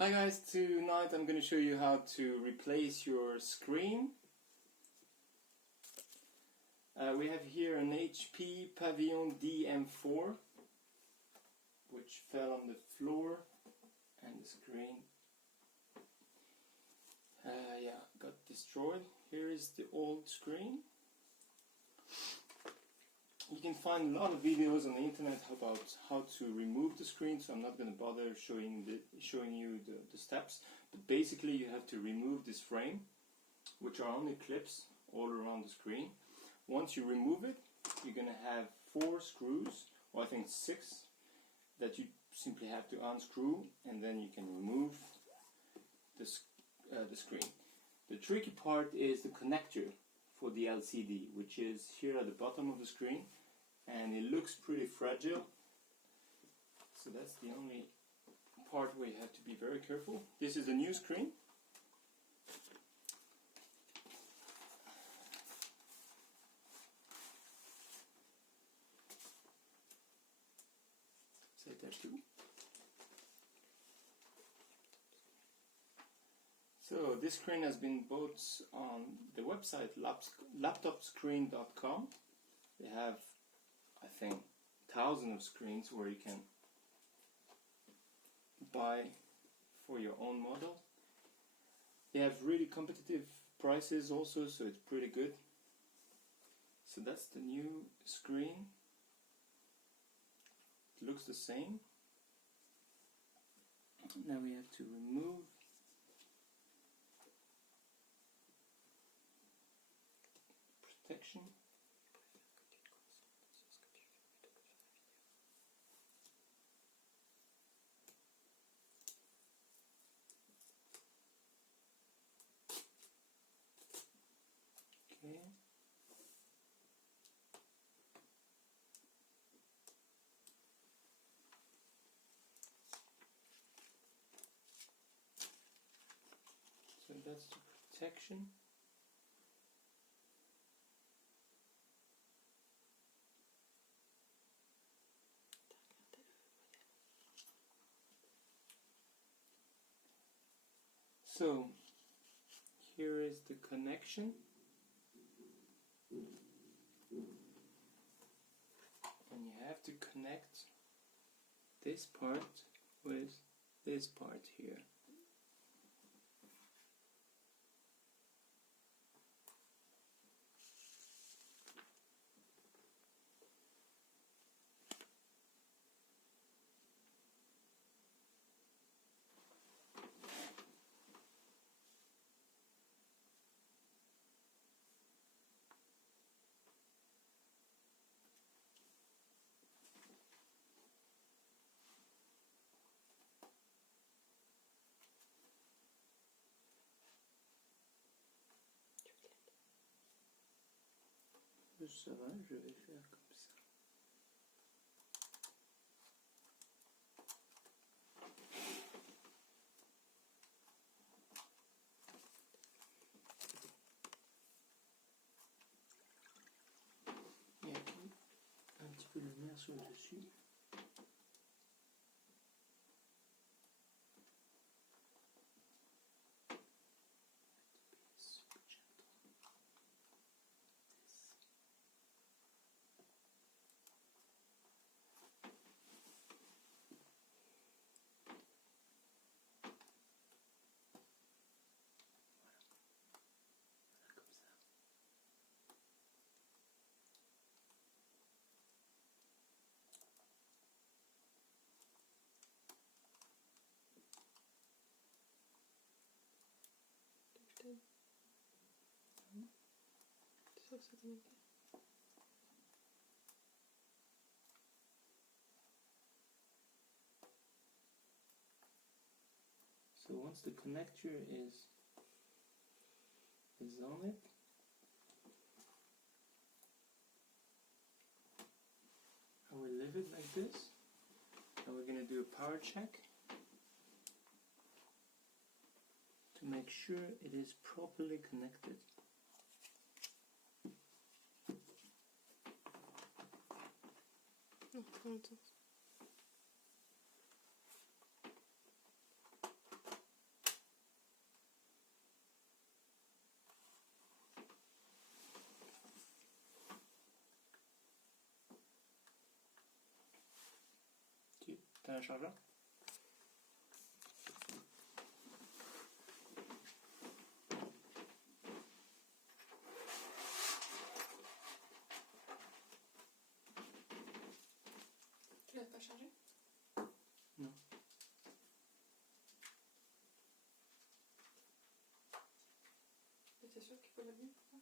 Hi guys, tonight I'm going to show you how to replace your screen. We have here an HP Pavilion DM4 which fell on the floor and the screen got destroyed. Here is the old screen. You can find a lot of videos on the internet about how to remove the screen, so I'm not going to bother showing you the steps. But basically you have to remove this frame, which are only clips all around the screen. Once you remove it, you're going to have 4 screws, or I think 6, that you simply have to unscrew, and then you can remove the screen. The tricky part is the connector for the LCD, which is here at the bottom of the screen, and it looks pretty fragile, so that's the only part where you have to be very careful. This is a new screen. Set that too. So this screen has been bought on the website laptopscreen.com. They have, I think, thousands of screens where you can buy for your own model. They have really competitive prices also, so it's pretty good. So that's the new screen. It looks the same. Now we have to remove protection. Okay. So that's the protection. So here is the connection, and you have to connect this part with this part here. Ça va, je vais faire comme ça. Et puis, un petit peu de lumière sur le dessus. So once the connector is on it, I will leave it like this, and we're going to do a power check to make sure it is properly connected. T'as un chargeur? Tu l'as pas chargé? Non. Et t'es sûr qu'il faut l'allumer pour ça?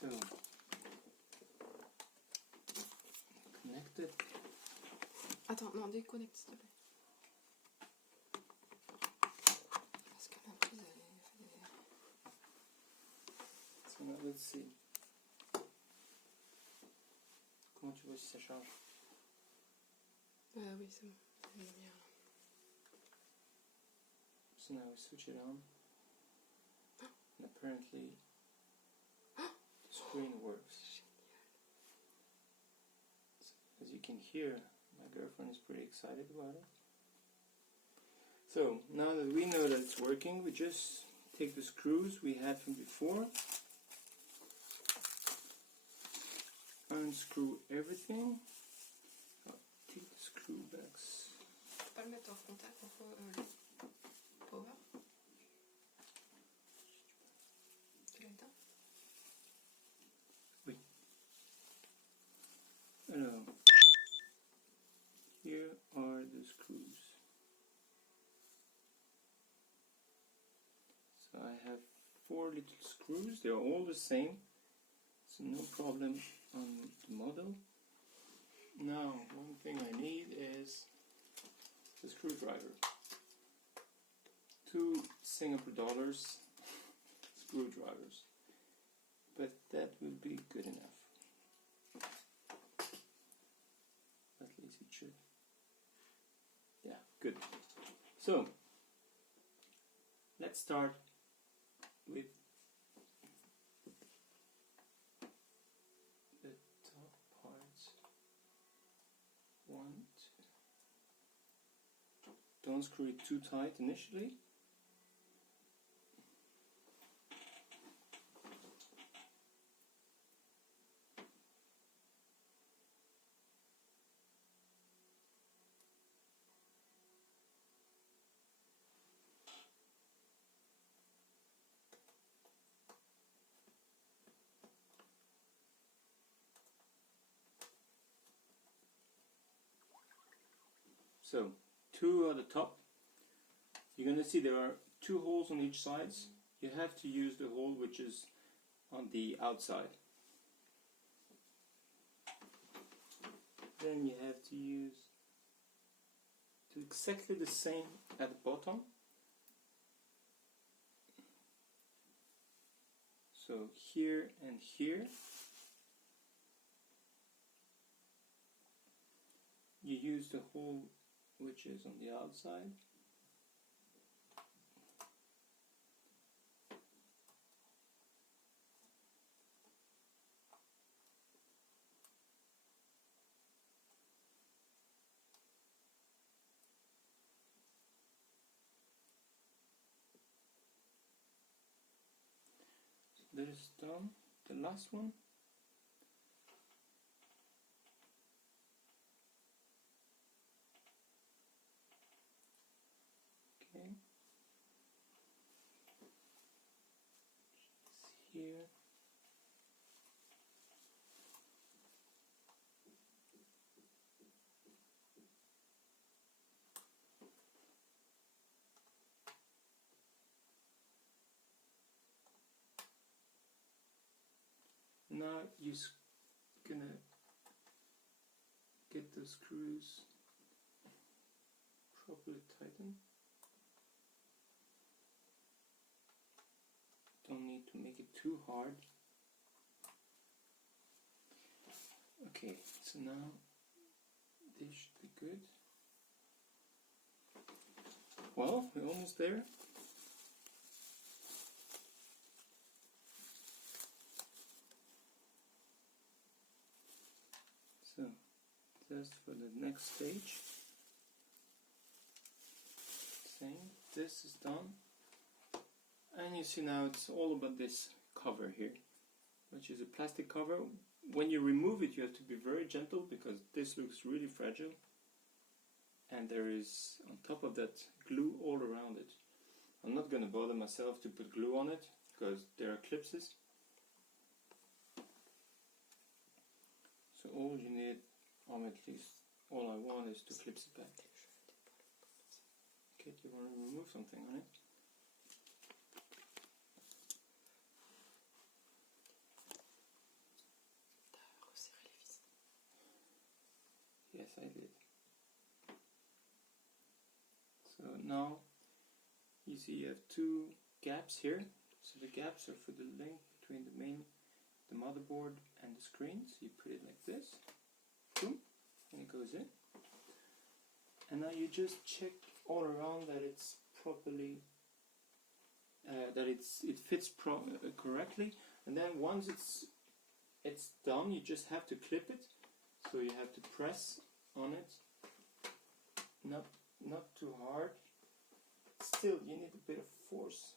So, connected. Attends, non, déconnecte s'il te plaît. Parce que ma prise elle est... So now let's see. Comment tu vois si ça charge? Oui, c'est bon. Il y a une lumière là. So now we switch it on. And apparently the screen works. So, as you can hear, my girlfriend is pretty excited about it. So now that we know that it's working, we just take the screws we had from before, unscrew everything. I'll take the screw backs. Tu peux pas le mettre en frontal pour power? Tu l'as éteint? Oui. Alors, here are the screws. So I have 4 little screws. They are all the same, so no problem on the model. Now, one thing I need is the screwdriver. 2 Singapore dollars screwdrivers, but that will be good enough. At least it should. Yeah, good. So, let's start with the top parts. 1, 2. Don't screw it too tight initially. So, 2 at the top. You're going to see there are 2 holes on each side. You have to use the hole which is on the outside. Then you have to do exactly the same at the bottom. So here and here. You use the hole which is on the outside. So that is done. The last one. Okay. Here. Now you're gonna get the screws properly tightened. Don't need to make it too hard. Okay, so now this should be good. Well, we're almost there. So just for the next stage. Same, this is done. And you see now it's all about this cover here, which is a plastic cover. When you remove it, you have to be very gentle because this looks really fragile. And there is, on top of that, glue all around it. I'm not going to bother myself to put glue on it because there are clipses. So all you need, or at least all I want, is to clip it back. Okay, do you want to remove something on it? Yes, I did. So now you see you have two gaps here. So the gaps are for the link between the motherboard and the screen. So you put it like this, boom, and it goes in. And now you just check all around that it's properly, that it fits correctly. And then once it's done, you just have to clip it. So you have to press on it, not too hard. Still, you need a bit of force.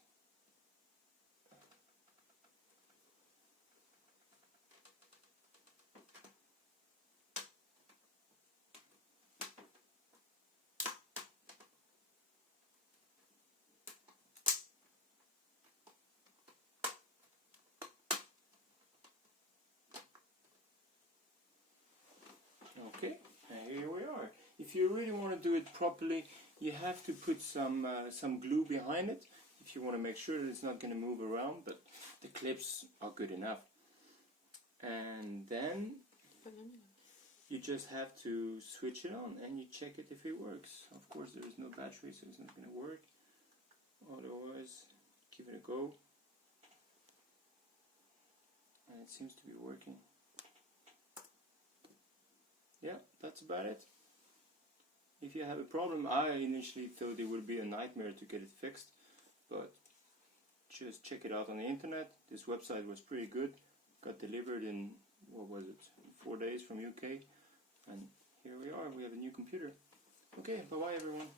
Okay, and here we are. If you really want to do it properly, you have to put some glue behind it if you want to make sure that it's not going to move around, but the clips are good enough. And then you just have to switch it on and you check it if it works. Of course, there is no battery, so it's not going to work. Otherwise, give it a go. And it seems to be working. Yeah, that's about it. If you have a problem, I initially thought it would be a nightmare to get it fixed, but just check it out on the internet. This website was pretty good. Got delivered in, what was it, 4 days from UK, and here we are. We have a new computer. Okay, bye bye everyone.